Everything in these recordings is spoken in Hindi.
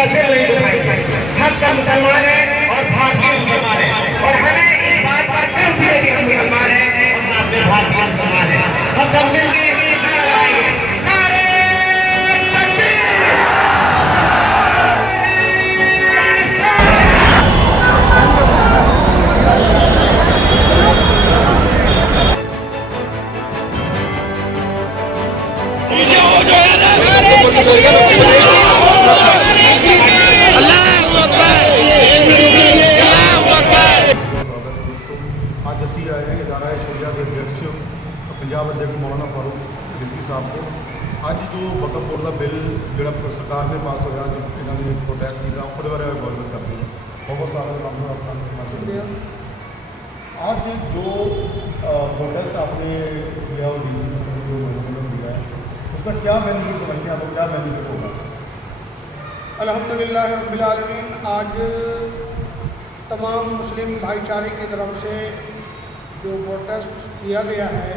का दिल नहीं दुखाएंगे। हम सब मुसलमान हैं और भारतीय मुसलमान हैं और हमें इस बात पर गर्व भी है कि हम मुसलमान हैं और साथ में भारतीय मुसलमान हैं। हम सब मिलकर नारा लगाएंगे, नारे तकबीर। ਅੱਜ ਅਸੀਂ ਆਏ ਹਾਂ ਇਦਾਰਾ ਸ਼ਰੀਆ ਦੇ ਅਧਿਕਸ਼ ਪੰਜਾਬ ਅਧਿਕਸ਼ ਮੌਲਾਨਾ ਫਾਰੂਕ ਰਿਜ਼ਵੀ ਸਾਹਿਬ ਤੋਂ। ਅੱਜ ਜੋ ਵਕਫ ਬੋਰਡ ਦਾ ਬਿੱਲ ਜਿਹੜਾ ਸਰਕਾਰ ਨੇ ਪਾਸ ਹੋਇਆ, ਅੱਜ ਇਹਨਾਂ ਨੇ ਪ੍ਰੋਟੈਸਟ ਕੀਤਾ, ਉਹਦੇ ਬਾਰੇ ਗੌਰਮੈਂਟ करते हैं। बहुत सारा आपका शुक्रिया। आज जो प्रोटेस्ट आपने किया और डीसी ने जो मैमोरेंडम दिया है, उसका क्या बेनिफिट समझते हैं, आपको क्या बेनिफिट होगा? अल्हम्दुलिल्लाह रब्बिल आलमीन। आज तमाम मुस्लिम भाईचारे की तरफ से जो प्रोटेस्ट किया गया है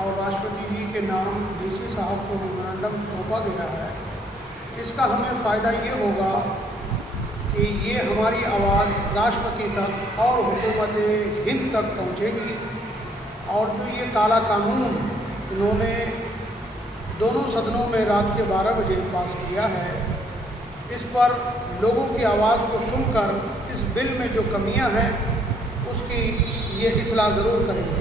और राष्ट्रपति जी के नाम डीसी साहब को मेमोरेंडम सौंपा गया है, इसका हमें फ़ायदा ये होगा कि ये हमारी आवाज़ राष्ट्रपति तक और हुकूमत हिंद तक पहुँचेगी। और जो ये काला कानून इन्होंने दोनों सदनों में रात के 12 बजे पास किया है, इस पर लोगों की आवाज़ को सुनकर इस बिल में जो कमियां हैं उसकी ये इस्लाह ज़रूर करेंगे।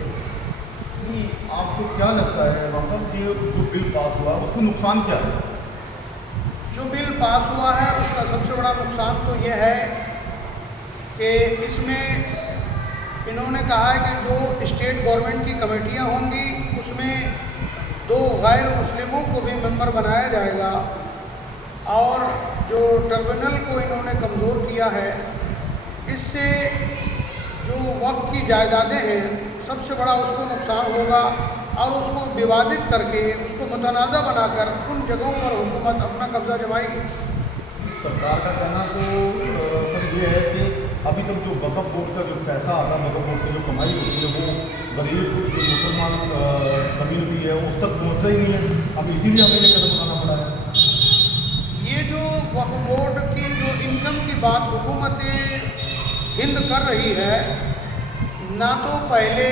आपको क्या लगता है मतलब कि जो बिल पास हुआ उसमें नुकसान क्या है? जो बिल पास हुआ है उसका सबसे बड़ा नुकसान तो ये है कि इसमें इन्होंने कहा है कि जो स्टेट गवर्नमेंट की कमेटियां होंगी उसमें 2 गैर मुस्लिमों को भी मेंबर बनाया जाएगा। और जो ट्रिब्यूनल को इन्होंने कमज़ोर किया है, इससे जो वक्त की जायदादें हैं सबसे बड़ा उसको नुकसान होगा और उसको विवादित करके उसको मुतनाज़ा बनाकर उन जगहों पर हुकूमत अपना कब्ज़ा जमाएगी। सरकार का कहना तो सर ये है कि अभी तक जो वक्फ बोर्ड का जो पैसा आता है, वक्फ बोर्ड से जो कमाई होती है, वो गरीब जो मुसलमान कम्युनिटी है उस तक पहुँचता ही नहीं है। अब इसीलिए हमें ये कदम उठाना पड़ा है। ये जो वक्फ बोर्ड की जो इनकम की बात हुकूमत हिंद कर रही है, ना तो पहले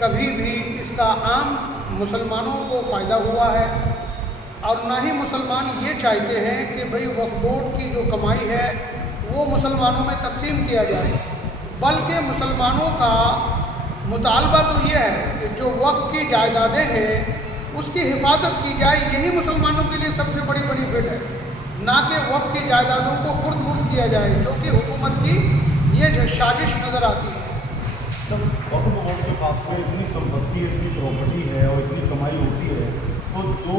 कभी भी इसका आम मुसलमानों को फ़ायदा हुआ है और ना ही मुसलमान ये चाहते हैं कि भाई वक्फ बोर्ड की जो कमाई है वो मुसलमानों में तकसीम किया जाए, बल्कि मुसलमानों का मुतालबा तो ये है कि जो वक्फ की जायदादें हैं उसकी हिफाजत की जाए। यही मुसलमानों के लिए सबसे बड़ी बेनिफिट है, ना कि वक्फ की जायदादों को खुर्द मुर्द किया जाए, जो कि हुकूमत की ये जो साजिश नज़र आती है। जब वक्फ बोर्ड के पास में इतनी संपत्ति, इतनी प्रॉपर्टी है और इतनी कमाई होती है, तो जो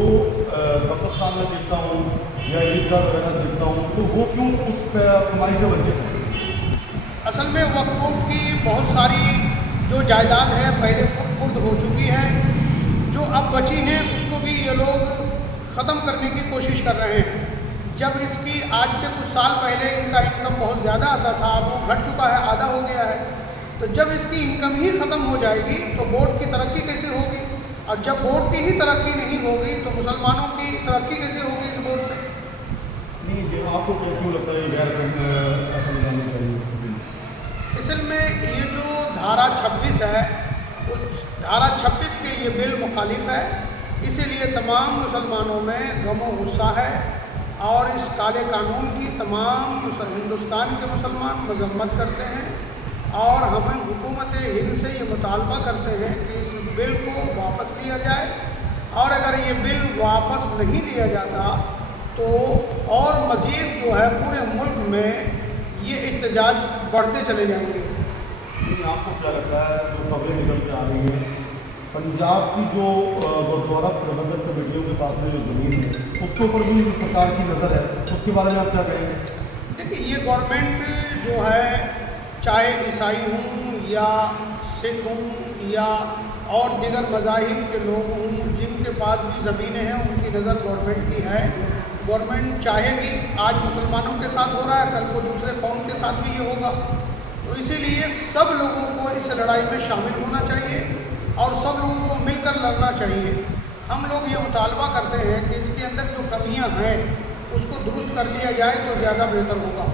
पाकिस्तान में देखता हूँ या ईदगाह वगैरह देखता हूँ, तो वो क्यों उस कमाई से वंचित है? असल में वक्फ बोर्ड की बहुत सारी जो जायदाद है पहले खुर्द हो चुकी है, जो अब बची हैं उसको भी ये लोग ख़त्म करने की कोशिश कर रहे हैं। जब इसकी आज से कुछ साल पहले इनका इनकम बहुत ज़्यादा आता था, अब वो घट चुका है, आधा हो गया है। तो जब इसकी इनकम ही ख़त्म हो जाएगी तो बोर्ड की तरक्की कैसे होगी? और जब बोर्ड की ही तरक्की नहीं होगी तो मुसलमानों की तरक्की कैसे होगी इस बोर्ड से? नहीं, जो आपको क्यों लगता है गैर संवैधानिक है? असल में ये जो धारा 26 है, उस धारा 26 के ये बिल मुखालिफ है, इसीलिए तमाम मुसलमानों में गम व गुस्सा है और इस काले कानून की तमाम हिंदुस्तान के मुसलमान मजम्मत करते हैं। और हम हुकूमत हिंद से ये मुतालबा करते हैं कि इस बिल को वापस लिया जाए, और अगर ये बिल वापस नहीं लिया जाता तो और मज़ीद जो है पूरे मुल्क में ये एहतजाज बढ़ते चले जाएंगे। आपको क्या लगता है जो खबरें निकल के आ रही हैं, पंजाब की जो गुरुद्वारा प्रबंधक कमेटियों के पास में जो ज़मीन है उसके ऊपर भी सरकार की नज़र है, उसके बारे में आप क्या कहेंगे? देखिए, ये गवर्नमेंट जो है, चाहे ईसाई हों या सिख हों या और दीगर मज़ाहिब के लोग हों, जिनके पास भी ज़मीनें हैं उनकी नज़र गवर्नमेंट की है। गवर्नमेंट चाहेगी, आज मुसलमानों के साथ हो रहा है, कल को दूसरे कौम के साथ भी ये होगा, तो इसीलिए सब लोगों को इस लड़ाई में शामिल होना चाहिए और सब लोगों को मिलकर लड़ना चाहिए। हम लोग ये मुतालबा करते हैं कि इसके अंदर जो कमियां हैं उसको दुरुस्त कर लिया जाए तो ज़्यादा बेहतर होगा।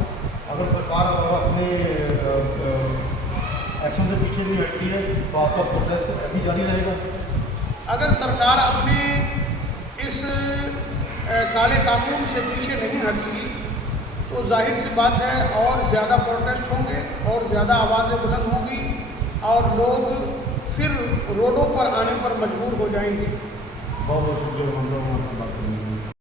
अगर सरकार अपने एक्शन से पीछे नहीं हटती है तो आपका प्रोटेस्ट ऐसे ही जारी रहेगा? अगर सरकार अपने इस काले कानून से पीछे नहीं हटती तो जाहिर सी बात है और ज़्यादा प्रोटेस्ट होंगे और ज़्यादा आवाज़ें बुलंद होंगी और लोग फिर रोडों पर आने पर मजबूर हो जाएंगे। बहुत बहुत शुक्रिया।